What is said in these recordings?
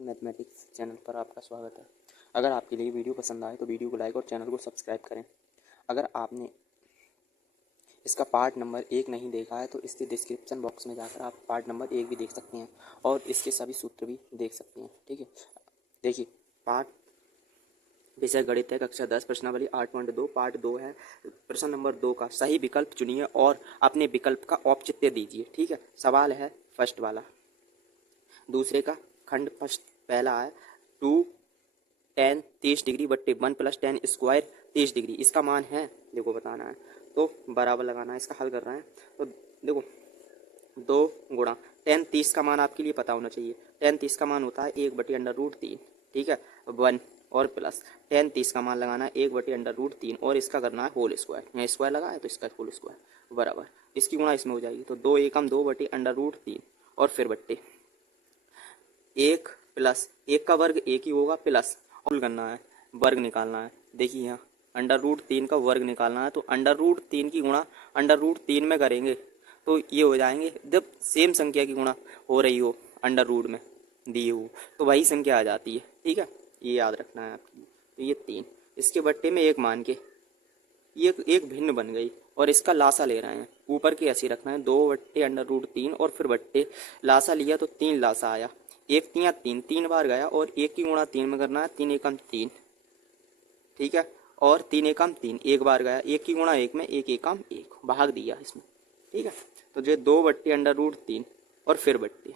Mathematics channel पर आपका स्वागत है। अगर आपके लिए वीडियो पसंद आए तो वीडियो को लाइक और चैनल को सब्सक्राइब करें। अगर आपने इसका पार्ट नंबर 1 नहीं देखा है तो इसके डिस्क्रिप्शन बॉक्स में जाकर आप पार्ट नंबर 1 भी देख सकते हैं और इसके सभी सूत्र भी देख सकते हैं। ठीक है, देखिए पार्ट विषय गणित है, कक्षा 10, प्रश्नावली 8.2। पार्ट 2 है। प्रश्न नंबर 2 का सही विकल्प चुनिए और अपने विकल्प का औचित्य दीजिए। ठीक है, सवाल है फर्स्ट वाला, दूसरे का खंड फर्स्ट पहला है 2 tan 30 डिग्री बट्टे 1 + tan स्क्वायर 30 डिग्री, इसका मान है देखो बताना है, तो बराबर लगाना है। इसका हल कर रहे हैं तो देखो 2 गुणा tan 30 का मान आपके लिए पता होना चाहिए। tan 30 का मान होता है 1/√3। ठीक है, 1 और प्लस tan 30 का मान लगाना है 1/√3 और इसका करना है होल स्क्वायर। यहाँ स्क्वायर लगा है तो इसका होल स्क्वायर बराबर इसकी गुणा इसमें हो जाएगी, तो 2 एकम 2/√3 और फिर बट्टे 1 प्लस 1 का वर्ग 1 ही होगा, प्लस होल करना है, वर्ग निकालना है। देखिए यहाँ √3 का वर्ग निकालना है तो √3 की गुणा √3 में करेंगे तो ये हो जाएंगे। जब सेम संख्या की गुणा हो रही हो अंडर रूट में दिए हो तो वही संख्या आ जाती है। ठीक है, ये याद रखना है आपकी। तो ये 3 इसके बट्टे में 1 मान के ये एक भिन्न बन गई और इसका लासा ले रहे हैं, ऊपर की ऐसी रखना है 2/√3 और फिर बट्टे लासा लिया तो 3 लासा आया, 1 3 3 3 बार गया और 1 की गुणा 3 में करना है, 3 एकम 3। ठीक है, और 3 एकम 3 एक बार गया, 1 की गुणा 1 में 1 एकम 1 भाग दिया इसमें। ठीक है, तो ये 2/√3 और फिर बट्टे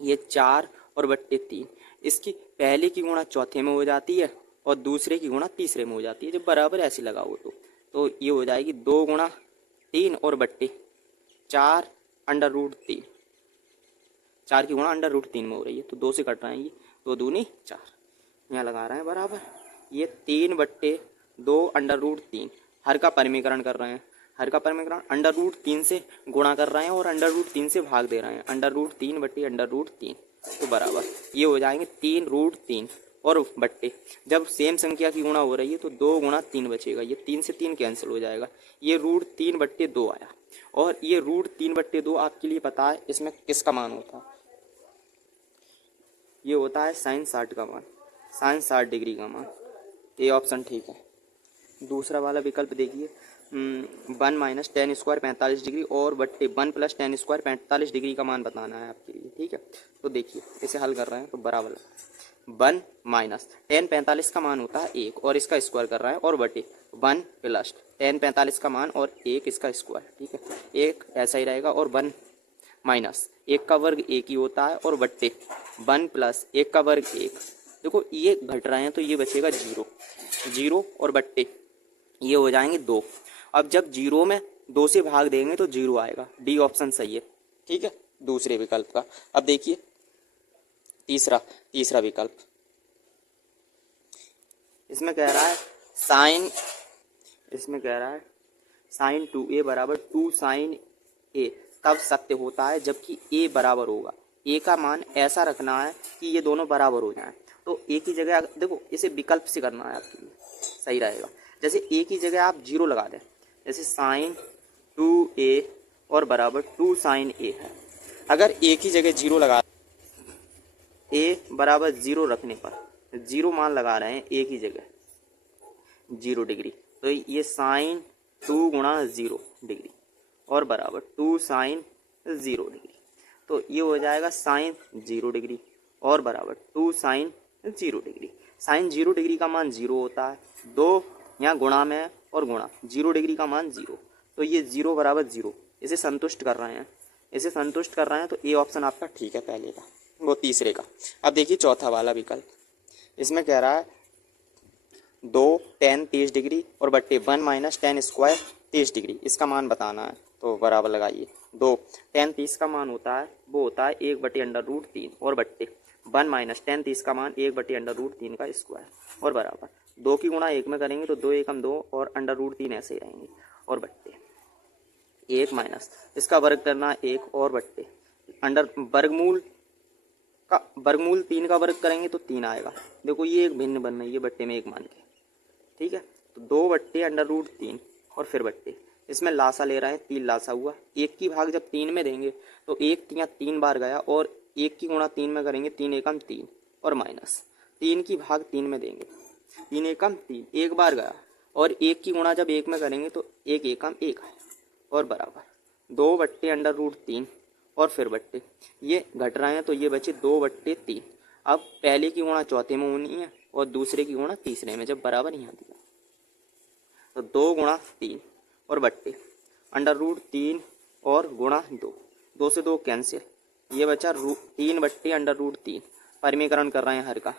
ये 4 और बट्टे 3, इसकी पहले की गुणा चौथे में हो जाती है और दूसरे की गुणा तीसरे में हो जाती है। जब बराबर ऐसे लगा हो तो ये हो जाएगी 2 गुणा 3 और बट्टे 4/√3, 4 की गुणा √3 में हो रही है तो 2 से कट रहे हैं, ये 2 दूनी 4, यहाँ लगा रहे हैं बराबर। ये 3/2/√3 हर का परिमीकरण कर रहे हैं, हर का परिमीकरण √3 से गुणा कर रहे हैं और √3 से भाग दे रहे हैं, √3/√3 तो बराबर ये हो जाएंगे 3√3 और बट्टे जब सेम संख्या की गुणा हो रही है तो 2 गुणा 3 बचेगा, ये 3 से 3 कैंसिल हो जाएगा, ये √3/2 आया। और ये √3/2 आपके लिए पता है इसमें किसका मान होता है, ये होता है sin 60 का मान, sin 60 डिग्री का मान। ये ऑप्शन ठीक है। दूसरा वाला विकल्प देखिए 1 - tan स्क्वायर 45 डिग्री और बट्टे 1 + tan स्क्वायर 45 डिग्री का मान बताना है आपके लिए। ठीक है, तो देखिए इसे हल कर रहे हैं तो बराबर 1 - tan 45 का मान होता है 1 और इसका स्क्वायर कर रहा है और बटे 1 + tan 45 का मान और 1 इसका स्क्वायर। ठीक है, 1 ऐसा ही रहेगा और 1 - 1 का वर्ग 1 ही होता है और बट्टे 1 + 1 का वर्ग 1। देखो ये घट रहे हैं तो ये बचेगा 0 0 और बट्टे ये हो जाएंगे 2। अब जब 0 में 2 से भाग देंगे तो 0 आएगा, डी ऑप्शन सही है। ठीक है, दूसरे विकल्प का। अब देखिए तीसरा विकल्प, इसमें कह रहा है sin 2a बराबर 2 sin a तब सत्य होता है जबकि a बराबर होगा, a का मान ऐसा रखना है कि ये दोनों बराबर हो जाएं। तो a की जगह देखो इसे विकल्प से करना है आपके लिए, सही रहेगा। जैसे a की जगह आप 0 लगा दें, जैसे sin 2a और बराबर 2 sin a है। अगर a की जगह 0 लगा, a बराबर 0 रखने पर 0 मान लगा रहे हैं a की जगह 0 डिग्री, तो ये sin 2 गुणा 0 डिग्री और बराबर 2 sin 0 डिग्री, तो ये हो जाएगा sin 0 डिग्री और बराबर 2 sin 0 डिग्री। sin 0 डिग्री का मान 0 होता है, 2 यहाँ गुणा में और गुणा 0 डिग्री का मान 0, तो ये 0 बराबर 0, इसे संतुष्ट कर रहे हैं, तो ए ऑप्शन आपका ठीक है पहले का, वो तीसरे का। अब देखिए चौथा वाला विकल्प, इसमें कह रहा है 2 tan 30 डिग्री और बट्टे 1 - tan स्क्वायर 30 डिग्री, इसका मान बताना है तो बराबर लगाइए। 2 tan 30 का मान होता है वो होता है 1/√3 और बट्टे 1 - tan 30 का मान 1/√3 का स्क्वायर और बराबर 2 की गुणा 1 में करेंगे तो 2 एकम 2 और √3 ऐसे ही रहेंगे और बट्टे 1 - इसका वर्ग करना 1 और बट्टे वर्गमूल 3 का वर्ग करेंगे तो 3 आएगा। देखो ये एक भिन्न बन रही है बट्टे में 1 मान के। ठीक है, तो 2/√3 और फिर बट्टे इसमें लासा ले रहा है, 3 लासा हुआ, 1 की भाग जब 3 में देंगे तो 1 3 3 बार गया और 1 की गुणा 3 में करेंगे 3 एकम 3, और माइनस 3 की भाग 3 में देंगे, 3 एकम 3, एक बार गया, और 1 की गुणा जब 1 में करेंगे तो 1 एकम 1 आया, और बराबर 2/√3 और फिर बट्टे, ये घट रहे हैं तो ये बचे 2/3। अब पहले की गुणा चौथे में होनी है और दूसरे की गुणा तीसरे में, जब बराबर यहाँ दिया तो 2 गुणा 3 और बट्टे √3 और गुणा 2, 2 से 2 कैंसिल, ये बचा 3/√3। परिमीकरण कर रहे हैं हर का,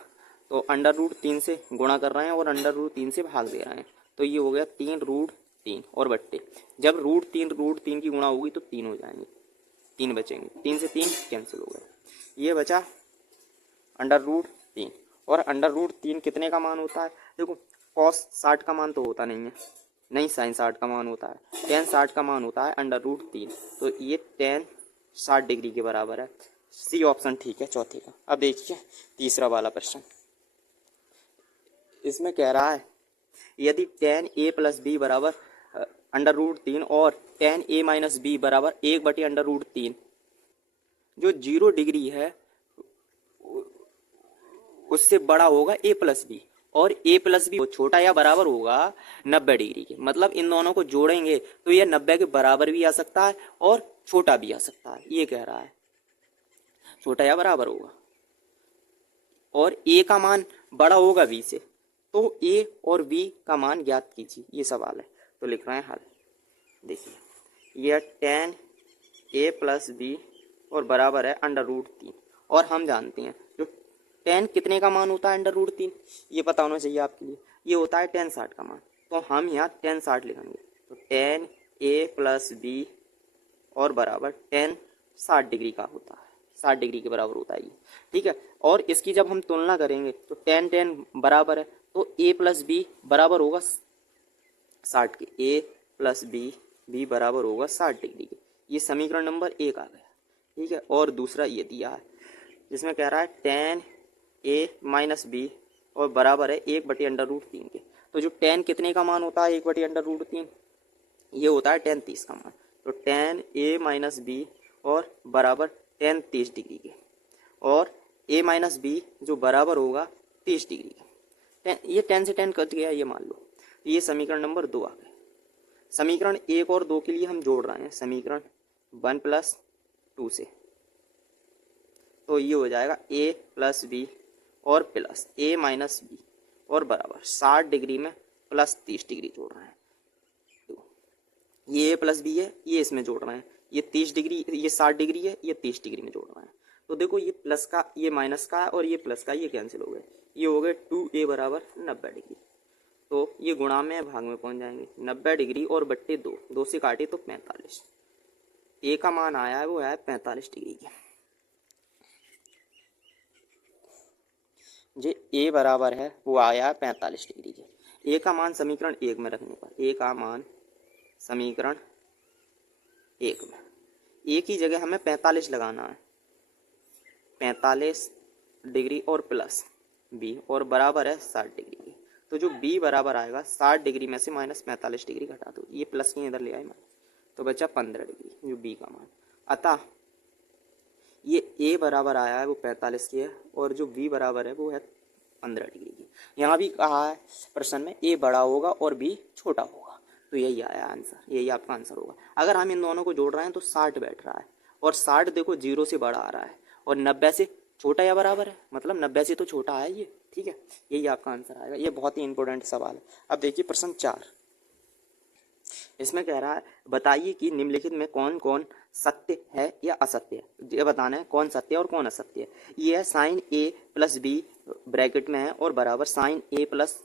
तो √3 से गुणा कर रहे हैं और √3 से भाग दे रहे हैं, तो ये हो गया 3√3 और बट्टे, जब √3 की गुणा होगी तो 3 हो जाएंगे, 3 बचेंगे, 3 से 3 कैंसिल हो गए, ये बचा √3। और √3 कितने का मान होता है? देखो cos 60 का मान तो होता नहीं है, नहीं sin 60 का मान होता है, tan 60 का मान होता है √3, तो ये tan 60 डिग्री के बराबर है। सी ऑप्शन ठीक है चौथे का। अब देखिए तीसरा वाला प्रश्न, इसमें कह रहा है यदि tan a + b बराबर √3 और tan a - b बराबर 1/√3, जो 0 डिग्री है उससे बड़ा होगा a + b, और a + b छोटा या बराबर होगा 90 डिग्री के, मतलब इन दोनों को जोड़ेंगे तो यह 90 के बराबर भी आ सकता है और छोटा भी आ सकता है, ये कह रहा है छोटा या बराबर होगा, और a का मान बड़ा होगा b से, तो a और b का मान ज्ञात कीजिए, ये सवाल है। तो लिख रहे हैं हल। देखिए यह tan a + b और बराबर है √3, और हम जानते हैं जो tan कितने का मान होता है √3, ये पता होना चाहिए आपके लिए, ये होता है tan 60 का मान, तो हम यहाँ tan 60 लिखेंगे, तो tan a + b और बराबर tan 60 डिग्री का होता है, 60 डिग्री के बराबर होता है ये, ठीक है। और इसकी जब हम तुलना करेंगे तो tan बराबर है, तो a + b बराबर होगा 60 के, a + b बराबर होगा 60 डिग्री के, ये समीकरण नंबर 1 आ गया, ठीक है। और दूसरा ये दिया है जिसमें कह रहा है tan a - b और बराबर है 1/√3 के, तो जो tan कितने का मान होता है 1/√3, ये होता है tan 30 का मान, तो tan a - b और बराबर tan 30 डिग्री के, और a - b जो बराबर होगा 30 डिग्री के, ये tan से tan कट गया ये मान लो, ये समीकरण नंबर 2 आ गया। समीकरण 1 और 2 के लिए हम जोड़ रहे हैं समीकरण 1 + 2 से, तो ये हो जाएगा a + b और प्लस a - b और बराबर 60 डिग्री में प्लस 30 डिग्री जोड़ रहे हैं, तो ये a + b है, ये इसमें जोड़ रहे हैं, ये 30 डिग्री, ये 60 डिग्री है, ये 30 डिग्री में जोड़ रहे हैं, तो देखो ये प्लस का ये माइनस का और ये प्लस का ये कैंसिल हो गए, ये हो गए 2a बराबर 90 डिग्री, तो ये गुणा में भाग में पहुंच जाएंगे, 90 डिग्री और बट्टे 2, 2 से काटे तो 45, a का मान आया है वो है 45 डिग्री के, जो a बराबर है वो आया 45 डिग्री के। a का मान समीकरण 1 में रखने पर, a का मान समीकरण 1 में a की जगह हमें 45 लगाना है, 45 डिग्री और प्लस b और बराबर है 60 डिग्री के, तो जो b बराबर आएगा 60 डिग्री में से -45 डिग्री घटा दो, ये प्लस के इधर ले आए माइनस, तो बचा 15 डिग्री जो b का मान, अतः ये a बराबर आया है वो 45 की है और जो b बराबर है वो है 15 डिग्री की। यहाँ भी कहा है प्रश्न में a बड़ा होगा और b छोटा होगा, तो यही आया आंसर, यही आपका आंसर होगा। अगर हम इन दोनों को जोड़ रहे हैं तो 60 बैठ रहा है, और 60 देखो 0 से बड़ा आ रहा है और 90 से छोटा या बराबर है, मतलब 90 से तो छोटा है ये, ठीक है, यही आपका आंसर आएगा। ये बहुत ही इंपॉर्टेंट सवाल है। अब देखिए प्रश्न 4, इसमें कह रहा है बताइए कि निम्नलिखित में कौन कौन सत्य है या असत्य है, ये बताना है कौन सत्य है और कौन असत्य है। ये है sin a + b ब्रैकेट में है और बराबर sin a +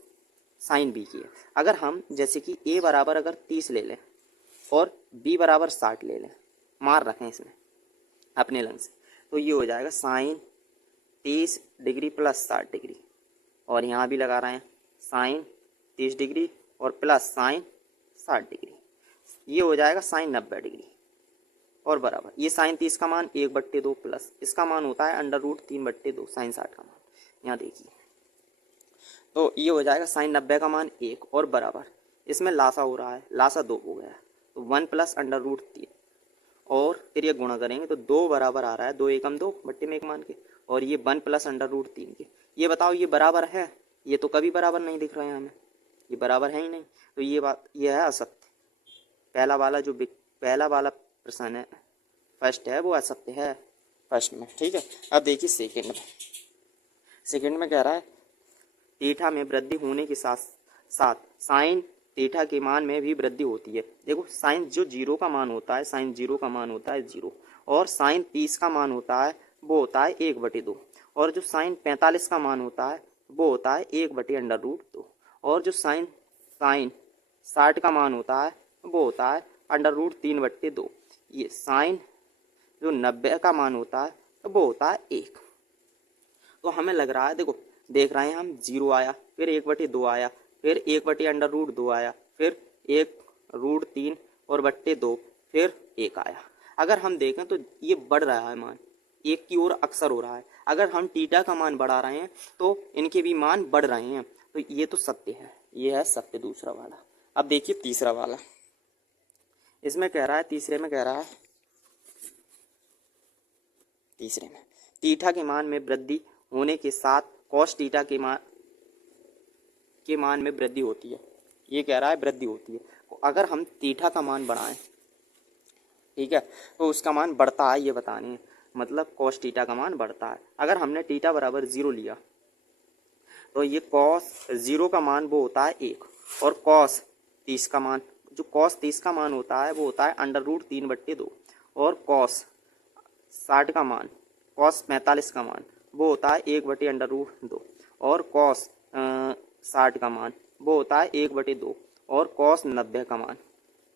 sin b की है। अगर हम जैसे कि a बराबर अगर 30 ले लें और b बराबर 60 ले लें, मार रखें इसमें अपने लंग से, तो ये हो जाएगा sin 30 डिग्री प्लस 60 डिग्री, और यहाँ भी लगा रहे हैं sin 30 डिग्री और प्लस sin 60 डिग्री, ये हो जाएगा sin 90 डिग्री और बराबर ये sin 30 का मान 1/2 प्लस इसका मान होता है √3/2 sin 60 का मान, यहाँ देखिए, तो ये हो जाएगा sin 90 का मान 1 और बराबर इसमें लासा हो रहा है, लासा 2 हो गया, तो 1 + √3 और फिर ये गुणा करेंगे तो 2 बराबर आ रहा है 2 एकम 2 बट्टे में 1 मान के, और ये 1 प्लस अंडर रूट 3 के। ये बताओ ये बराबर है? ये तो कभी बराबर नहीं दिख रहे हैं हमें, ये बराबर है ही नहीं। तो ये है असत्य। पहला वाला प्रश्न है, फर्स्ट है, वो असत्य है फर्स्ट में। ठीक है, अब देखिए सेकंड में कह रहा है थीटा में वृद्धि होने के साथ साथ साइन थीटा के मान में भी वृद्धि होती है। देखो साइन जो 0 का मान होता है, साइन 0 का मान होता है 0, और साइन 30 का मान होता है वो होता है 1/2, और जो साइन 45 का मान होता है वो होता है 1/√2, और जो साइन 60 का मान होता है वो होता है √3/2। ये साइन जो 90 का मान होता है वो होता है 1। तो हमें लग रहा है, देखो देख रहे हैं हम 0 आया, फिर 1/2 आया, फिर 1/√2 आया, फिर 1√3 और बट्टे 2, फिर 1 आया। अगर हम देखें तो ये बढ़ रहा है मान, 1 की ओर अक्सर हो रहा है। अगर हम थीटा का मान बढ़ा रहे हैं तो इनके भी मान बढ़ रहे हैं, तो ये तो सत्य है, ये है सत्य दूसरा वाला। अब देखिए तीसरा वाला, इसमें कह रहा है, तीसरे में थीटा के मान में वृद्धि होने के साथ कॉस थीटा के मान में वृद्धि होती है। ये कह रहा है वृद्धि होती है। अगर हम थीटा का मान बढ़ाएं, ठीक है, तो उसका मान बढ़ता है, ये बताने हैं, मतलब कॉस थीटा का मान बढ़ता है। अगर हमने थीटा बराबर 0 लिया तो ये कॉस 0 का मान वो होता है 1, और कॉस 30 का मान, जो कॉस 30 का मान होता है वो होता है √3/2, और कॉस 60 का मान, कॉस 45 का मान वो होता है 1/√2, और कॉस 60 का मान वो होता है 1/2, और कॉस 90 का मान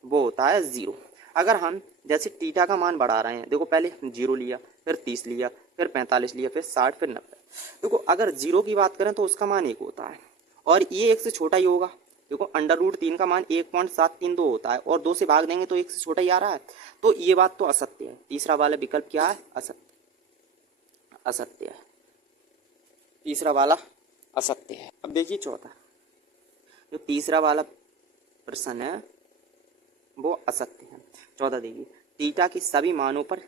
वो होता है 0। अगर हम जैसे थीटा का मान बढ़ा रहे हैं, देखो पहले 0 लिया, फिर 30 लिया, फिर 45 लिया, फिर 60, फिर 90। देखो अगर 0 की बात करें तो उसका मान 1 होता है, और ये 1 से छोटा ही होगा। देखो √3 का मान 1.732 होता है, और 2 से भाग देंगे तो 1 से छोटा ही आ रहा है। तो ये बात तो असत्य है। तीसरा वाला विकल्प क्या है? असत्य है। तीसरा वाला असत्य है। अब देखिए चौथा, जो तीसरा वाला प्रश्न है वो असत्य है। चौथा देखिए, थीटा के सभी मानों पर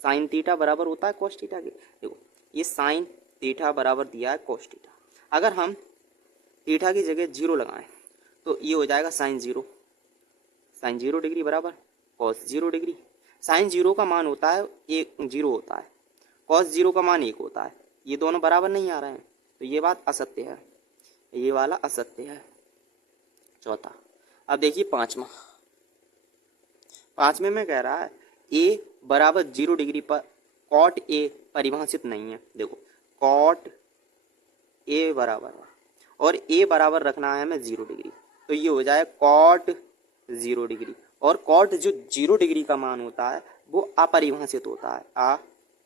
साइन थीटा बराबर होता है कॉस थीटा के। देखो ये साइन थीटा बराबर दिया है कॉस थीटा। अगर हम थीटा की जगह 0 लगाएं तो ये हो जाएगा साइन 0 डिग्री बराबर कॉस 0 डिग्री। साइन 0 का मान होता है 0 होता है, कॉस 0 का मान 1 होता है। ये दोनों बराबर नहीं आ रहे हैं, तो ये बात असत्य है, ये वाला असत्य है चौथा। अब देखिए पांचवें में कह रहा है ए बराबर 0 डिग्री पर कॉट ए परिभाषित नहीं है। देखो कॉट ए बराबर, और ए बराबर रखना है हमें 0 डिग्री, तो ये हो जाए कॉट 0 डिग्री। और कॉट जो 0 डिग्री का मान होता है वो अपरिभाषित होता है,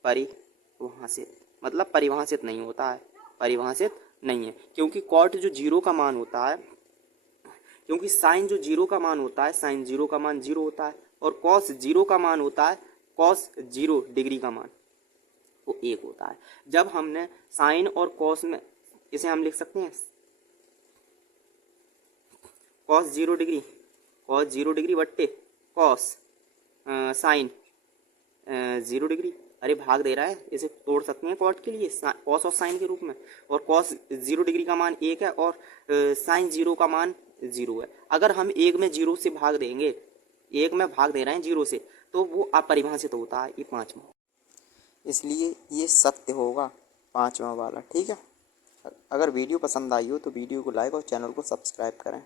अपरिभाषित मतलब परिभाषित नहीं होता है, परिभाषित नहीं है। क्योंकि कॉट जो 0 का मान होता है, क्योंकि साइन जो 0 का मान होता है, साइन 0 का मान 0 होता है, और कॉस 0 का मान होता है, कॉस 0 डिग्री का मान वो 1 होता है। जब हमने साइन और कॉस में, इसे हम लिख सकते हैं कॉस 0 डिग्री बट्टे कॉस साइन 0 डिग्री। अरे भाग दे रहा है, इसे तोड़ सकते हैं कॉट के लिए कॉस और साइन के रूप में, और कॉस 0 डिग्री का मान 1 है, और साइन 0 का मान 0 है। अगर हम 1 में 0 से भाग देंगे, 1 में भाग दे रहे हैं 0 से, तो वो अपरिभाषित होता है, ये पांचवा, इसलिए ये सत्य होगा पांचवा वाला। ठीक है, अगर वीडियो पसंद आई हो तो वीडियो को लाइक और चैनल को सब्सक्राइब करें।